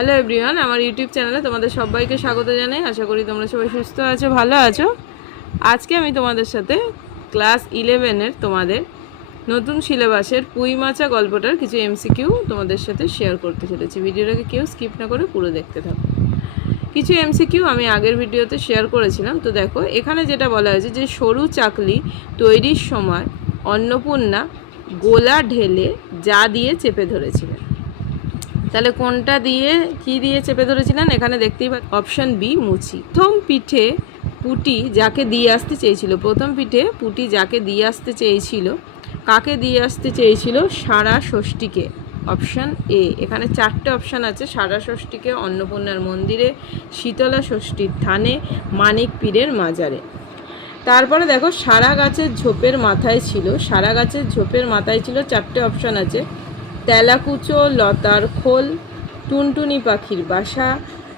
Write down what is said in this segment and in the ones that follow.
Hello everyone, আমার YouTube চ্যানেলে তোমাদের সবাইকে স্বাগত জানাই। আশা করি তোমরা সবাই সুস্থ আছো, ভালো আছো। আজকে আমি তোমাদের সাথে ক্লাস 11-এর তোমাদের নতুন সিলেবাসের পুঁই মাচা গল্পটার কিছু এমসিকিউ তোমাদের সাথে শেয়ার করতে চলেছি। ভিডিওটাকে কেউ স্কিপ না করে পুরো দেখতে থাকো। কিছু এমসিকিউ আমি আগের ভিডিওতে শেয়ার করেছিলাম। তো দেখো, এখানে যেটা বলা হয়েছে যে সরু চাকলি তৈরির সময় অন্নপূর্ণা গোলা ঢেলে যা দিয়ে চেপে ধরেছিলেন। তাহলে কোনটা দিয়ে কি দিয়ে চেপে ধরেছিলেন? এখানে দেখতেই পাচ্ছি অপশান বি, মুচি। প্রথম পিঠে পুটি যাকে দিয়ে আসতে চেয়েছিল, প্রথম পিঠে পুটি যাকে দিয়ে আসতে চেয়েছিল, কাকে দিয়ে আসতে চেয়েছিল? সারা ষষ্ঠীকে। Option A. এখানে চারটে অপশান আছে: সারা ষষ্ঠীকে, অন্নপূর্ণার মন্দিরে, শীতলা ষষ্ঠীর থানে, মানিক পীরের মাজারে। তারপরে দেখো, সারা গাছের ঝোপের মাথায় ছিল, সারা গাছের ঝোপের মাথায় ছিল চারটে অপশান আছে: তেলাকুচো, লতার খোল, টুনটুনি পাখির বাসা,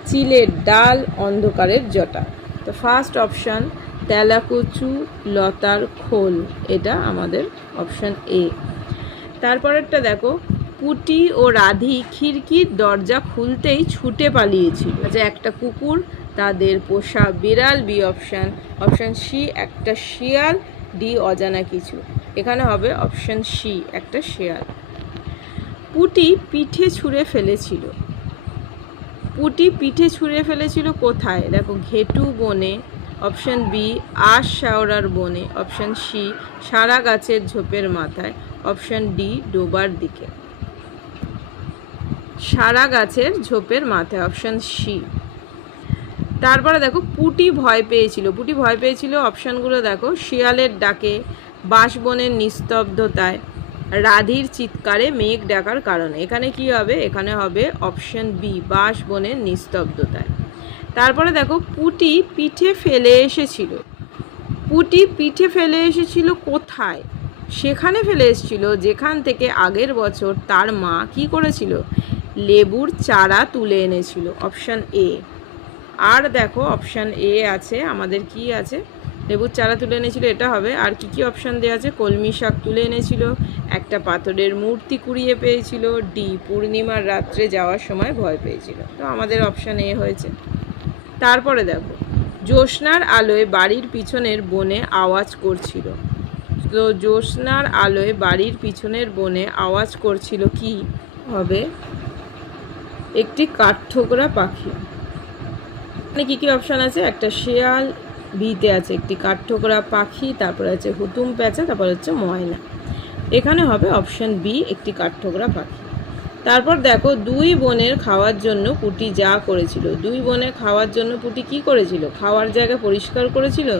চিলের ডাল, অন্ধকারের জটা। তো ফার্স্ট অপশান তেলাকুচু, লতার খোল, এটা আমাদের অপশান এ। তারপরেরটা দেখো, পুটি ও রাধি খিড়কির দরজা খুলতেই ছুটে পালিয়েছিল। আচ্ছা, একটা কুকুর, তাদের পোষা বিড়াল, বি অপশান। অপশান সি একটা শিয়াল, ডি অজানা কিছু। এখানে হবে অপশান সি একটা শিয়াল। পুটি পিঠে ছুঁড়ে ফেলেছিল, পুটি পিঠে ছুঁড়ে ফেলেছিল কোথায়? দেখো, ঘেটু বনে। অপশান বি আশ শাওরার বনে। অপশান সি সারা গাছের ঝোপের মাথায়। অপশান ডি ডোবার দিকে। সারা গাছের ঝোপের মাথায়, অপশান সি। তারপরে দেখো, পুটি ভয় পেয়েছিল, পুটি ভয় পেয়েছিল অপশানগুলো দেখো: শিয়ালের ডাকে, বাঁশবনের নিস্তব্ধতায়, রাধির চিৎকারে, মেঘ ডাকার কারণে। এখানে কি হবে? এখানে হবে অপশান বি বাঁশবনের নিস্তব্ধতায়। তারপরে দেখো, পুটি পিঠে ফেলে এসেছিল, পুটি পিঠে ফেলে এসেছিল কোথায়? সেখানে ফেলে এসেছিল যেখান থেকে আগের বছর তার মা কি করেছিল? লেবুর চারা তুলে এনেছিল। Option A. আর দেখো, অপশান এ আছে আমাদের, কি আছে? লেবুর চারা তুলে এনেছিল, এটা হবে। আর কি কি অপশান দেওয়া আছে? কলমি শাক তুলে এনেছিল, একটা পাথরের মূর্তি কুড়িয়ে পেয়েছিল, ডি পূর্ণিমার রাত্রে যাওয়ার সময় ভয় পেয়েছিল। তো আমাদের অপশান এ হয়েছে। তারপরে দেখো, জ্যোৎস্নার আলোয় বাড়ির পিছনের বনে আওয়াজ করছিল। তো জ্যোৎস্নার আলোয় বাড়ির পিছনের বনে আওয়াজ করছিল, কি হবে? একটি কাঠঠোকরা পাখি। মানে কী কী অপশান আছে? একটা শেয়াল, বিতে আছে একটি কাঠঠোকরা পাখি, তারপরে আছে হুতুম প্যাঁচা, তারপর হচ্ছে ময়না। এখানে হবে অপশান বি একটি কাঠঠোকরা পাখি। তারপর দেখো, দুই বোনের খাওয়ার জন্য পুটি যা করেছিল, দুই বোনের খাওয়ার জন্য পুটি কি করেছিল? খাওয়ার জায়গা পরিষ্কার করেছিল,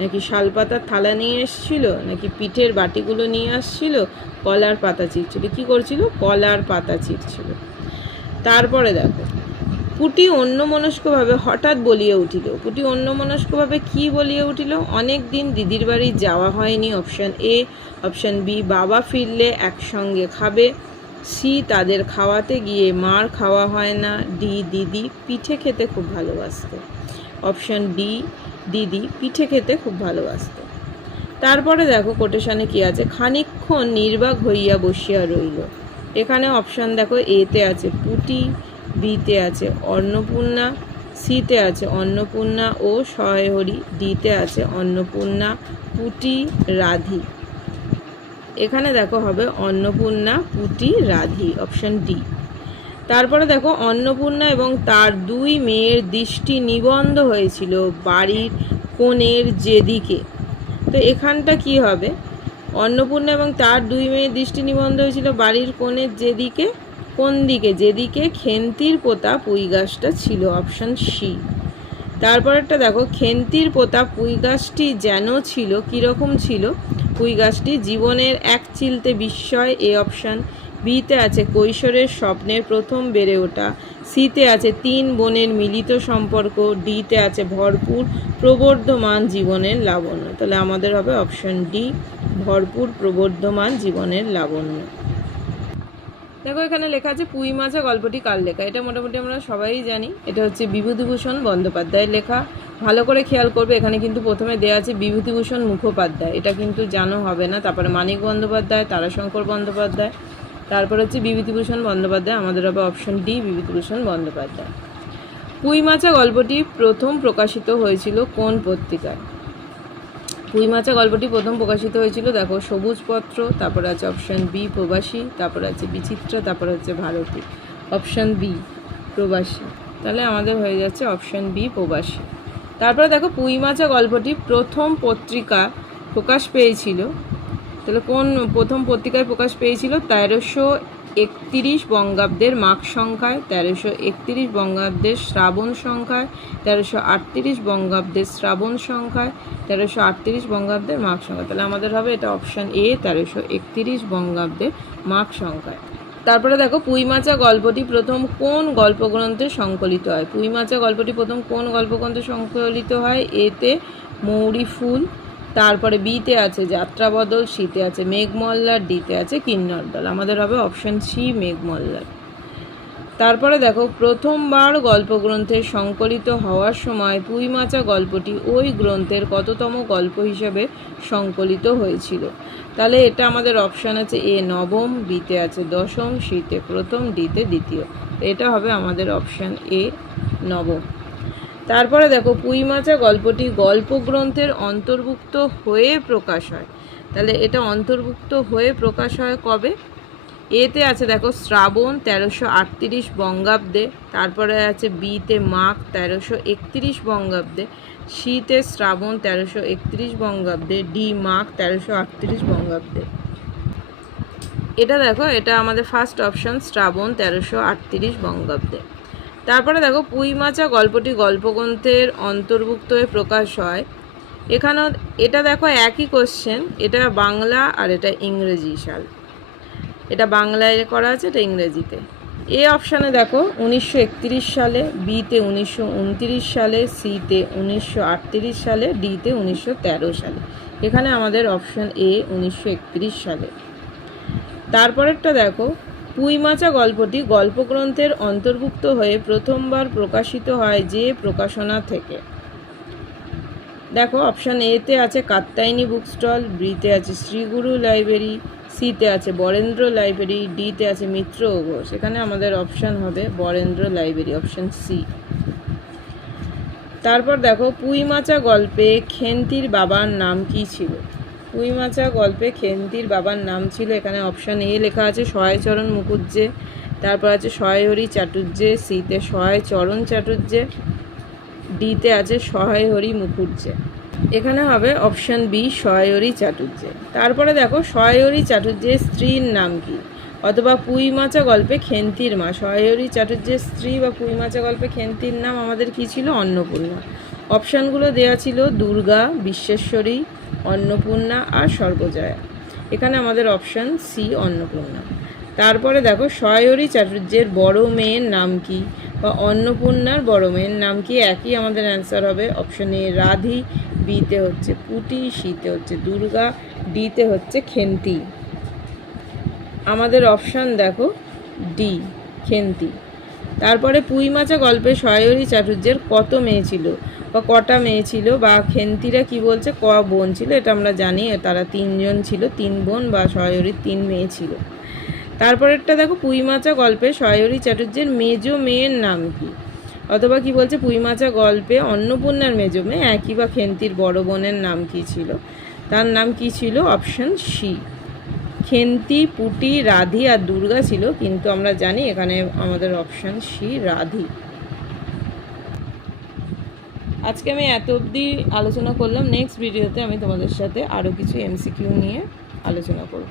নাকি শালপাতার থালা নিয়ে এসেছিল, নাকি পিঠের বাটিগুলো নিয়ে আসছিল, কলার পাতা চিরছিল? কি করছিল? কলার পাতা চিরছিল। তারপরে দেখো, পুটি অন্যমনস্কভাবে হঠাৎ বলিয়ে উঠিল, পুটি অন্যমনস্কভাবে কি বলিয়ে উঠিল? অনেক দিন দিদির বাড়ি যাওয়া হয়নি। Option A. অপশান বি বাবা ফিরলে একসঙ্গে খাবে, সি তাদের খাওয়াতে গিয়ে মার খাওয়া হয় না, ডি দিদি পিঠে খেতে খুব ভালোবাসত। অপশান ডি দিদি পিঠে খেতে খুব ভালোবাসত। তারপরে দেখো, কোটেশনে কি আছে? খানিকক্ষণ নির্বাক হইয়া বসিয়া রইল। এখানে অপশান দেখো, এতে আছে পুটি, বিতে আছে অন্নপূর্ণা, সিতে আছে অন্নপূর্ণা ও সহায়হরি, ডিতে আছে অন্নপূর্ণা, পুটি, রাধি। এখানে দেখো হবে অন্নপূর্ণা, পুটি, রাধি, অপশান ডি। তারপরে দেখো, অন্নপূর্ণা এবং তার দুই মেয়ের দৃষ্টি নিবন্ধ হয়েছিল বাড়ির কোণের যেদিকে। তো এখানটা কি হবে? অন্নপূর্ণা এবং তার দুই মেয়ের দৃষ্টি নিবন্ধ হয়েছিল বাড়ির কোণের যেদিকে। কোন দিকে? যেদিকে খেন্তির পোতা পুঁই গাছটা ছিল। Option C. তারপরেরটা দেখো, খেন্তির পোতা পুঁই গাছটি যেন ছিল, কীরকম ছিল পুঁই গাছটি? জীবনের এক চিলতে বিস্ময়, এ অপশান। বিতে আছে কৈশোরের স্বপ্নের প্রথম বেড়ে ওঠা, সিতে আছে তিন বোনের মিলিত সম্পর্ক, ডিতে আছে ভরপুর প্রবর্ধমান জীবনের লাবণ্য। তাহলে আমাদের হবে অপশান ডি ভরপুর প্রবর্ধমান জীবনের লাবণ্য। দেখো, এখানে লেখা আছে পুঁই মাচা গল্পটি কার লেখা? এটা মোটামুটি আমরা সবাই জানি, এটা হচ্ছে বিভূতিভূষণ বন্দ্যোপাধ্যায়ের লেখা। ভালো করে খেয়াল করবে, এখানে কিন্তু প্রথমে দেওয়া আছে বিভূতিভূষণ মুখোপাধ্যায়, এটা কিন্তু জানো হবে না। তারপরে মানিক বন্দ্যোপাধ্যায়, তারাশঙ্কর বন্দ্যোপাধ্যায়, তারপর হচ্ছে বিভূতিভূষণ বন্দ্যোপাধ্যায়, আমাদের হবে অপশন ডি বিভূতিভূষণ বন্দ্যোপাধ্যায়। পুঁইমাচা গল্পটি প্রথম প্রকাশিত হয়েছিল কোন পত্রিকায়? পুঁইমাচা গল্পটি প্রথম প্রকাশিত হয়েছিল দেখো সবুজপত্র, তারপরে আছে অপশন বি প্রবাসী, তারপরে আছে বিচিত্রা, তারপরে হচ্ছে ভারতী। অপশন বি প্রবাসী, তাহলে আমাদের হয়ে যাচ্ছে অপশন বি প্রবাসী। তারপরে দেখো পুঁইমাচা গল্পটি প্রথম পত্রিকা প্রকাশ পেয়েছিল, তাহলে কোন প্রথম পত্রিকায় প্রকাশ পেয়েছিল? 1331 বঙ্গাব্দের মাঘ সংখ্যায়, 1331 বঙ্গাব্দের শ্রাবণ সংখ্যায়, 1338 বঙ্গাব্দের শ্রাবণ সংখ্যায়, 1338 বঙ্গাব্দের মাঘ সংখ্যায়। তাহলে আমাদের হবে এটা অপশান এ 1331 বঙ্গাব্দের মাঘ সংখ্যায়। তারপরে দেখো পুঁইমাচা গল্পটি প্রথম কোন গল্পগ্রন্থে সংকলিত হয়? পুঁইমাচা গল্পটি প্রথম কোন গল্পগ্রন্থে সংকলিত হয়? এতে মৌরি ফুল, তারপরে বিতে আছে যাত্রাবদল, সিতে আছে মেঘমল্লার, ডিতে আছে কিন্নর দল। আমাদের হবে অপশন সি মেঘমল্লার। তারপরে দেখো প্রথমবার গল্পগ্রন্থে সংকলিত হওয়ার সময় পুঁইমাচা গল্পটি ওই গ্রন্থের কততম গল্প হিসেবে সংকলিত হয়েছিল? তাহলে এটা আমাদের অপশান আছে এ নবম, বিতে আছে দশম, সিতে প্রথম, ডিতে দ্বিতীয়। এটা হবে আমাদের অপশান এ নবম। তারপরে দেখো পুঁইমাচা গল্পটি গল্পগ্রন্থের অন্তর্ভুক্ত হয়ে প্রকাশ হয়, তাহলে এটা অন্তর্ভুক্ত হয়ে প্রকাশ হয় কবে? এতে আছে দেখো শ্রাবণ 1338 বঙ্গাব্দে, তারপরে আছে বিতে মাঘ 1331 বঙ্গাব্দে, সিতে শ্রাবণ 1331 বঙ্গাব্দে, ডি মাঘ 1338 বঙ্গাব্দে। এটা দেখো এটা আমাদের ফার্স্ট অপশান শ্রাবণ 1338 বঙ্গাব্দে। তারপরে দেখো পুঁইমাচা গল্পটি গল্পগ্রন্থের অন্তর্ভুক্ত হয়ে প্রকাশ হয়, এখানেও এটা দেখো একই কোশ্চেন, এটা বাংলা আর এটা ইংরেজি সাল, এটা বাংলায় করা আছে, এটা ইংরেজিতে। এ অপশানে দেখো 1931 সালে, বিতে 1929 সালে, সিতে 1938 সালে, ডিতে 1913 সালে। এখানে আমাদের অপশান এ 1931 সালে। তারপরেরটা দেখো পুঁইমাচা গল্পটি গল্পগ্রন্থের অন্তর্ভুক্ত হয়ে প্রথমবার প্রকাশিত হয় যে প্রকাশনা থেকে? দেখো অপশান এতে আছে কাত্যায়নী বুক স্টল, বিতে আছে শ্রীগুরু লাইব্রেরি, সিতে আছে বরেন্দ্র লাইব্রেরি, ডিতে আছে মিত্র ও ঘোষ। এখানে আমাদের অপশান হবে বরেন্দ্র লাইব্রেরি, অপশান সি। তারপর দেখো পুঁইমাচা গল্পে খেন্তির বাবার নাম কি ছিল? পুঁইমাচা গল্পে খেন্তির বাবার নাম ছিল, এখানে অপশান এ লেখা আছে সহায়চরণ মুখুজ্জে, তারপর আছে সহায়হরি চাটুর্যে, সিতে সহায়চরণ চাটুর্যে, ডিতে আছে সহায়হরি মুখুজ্জে। এখানে হবে অপশান বি সহায়হরি চাটুর্যে। তারপরে দেখো সহায়হরি চাটুর্যের স্ত্রীর নাম কি? অথবা পুঁইমাচা গল্পে খেন্তির মা, সহায়হরি চাটুর্যের স্ত্রী বা পুঁইমাচা গল্পে খেন্তির নাম আমাদের কি ছিল? অন্নপূর্ণা। অপশানগুলো দেওয়া ছিল দুর্গা, বিশ্বেশ্বরী, অন্নপূর্ণা আর সর্বজয়া। এখানে আমাদের অপশান সি অন্নপূর্ণা। তারপরে দেখো সহায়হরি চাটুর্যের বড় মেয়ের নাম কি বা অন্নপূর্ণার বড় মেয়ের নাম কি? একই আমাদের অ্যান্সার হবে অপশান এ রাধি, বিতে হচ্ছে পুটি, সিতে হচ্ছে দুর্গা, ডিতে হচ্ছে খেন্তি। আমাদের অপশান দেখো ডি খেন্তি। তারপরে পুঁইমাচা গল্পে সহায়হরি চাটুর্যের কত মেয়ে ছিল বা কটা মেয়ে ছিল, বা খেন্তিরা কি বলছে ক বোন ছিল? এটা আমরা জানি, তারা 3 জন ছিল, 3 বোন বা সহায়হরির 3 মেয়ে ছিল। তারপরেরটা দেখো পুঁইমাচা গল্পে সহায়হরি চাটুর্যের মেজো মেয়ের নাম কি? অথবা কি বলছে পুঁইমাচা গল্পে অন্নপূর্ণার মেজো মেয়ে একই বা খেন্তির বড় বোনের নাম কি ছিল? তার নাম কি ছিল? অপশান সি খেন্তি, পুটি, রাধি আর দুর্গা ছিল, কিন্তু আমরা জানি এখানে আমাদের অপশান সি রাধি। আজকে আমি এত অবধি আলোচনা করলাম, নেক্সট ভিডিওতে আমি তোমাদের সাথে আরও কিছু এমসিকিউ নিয়ে আলোচনা করব।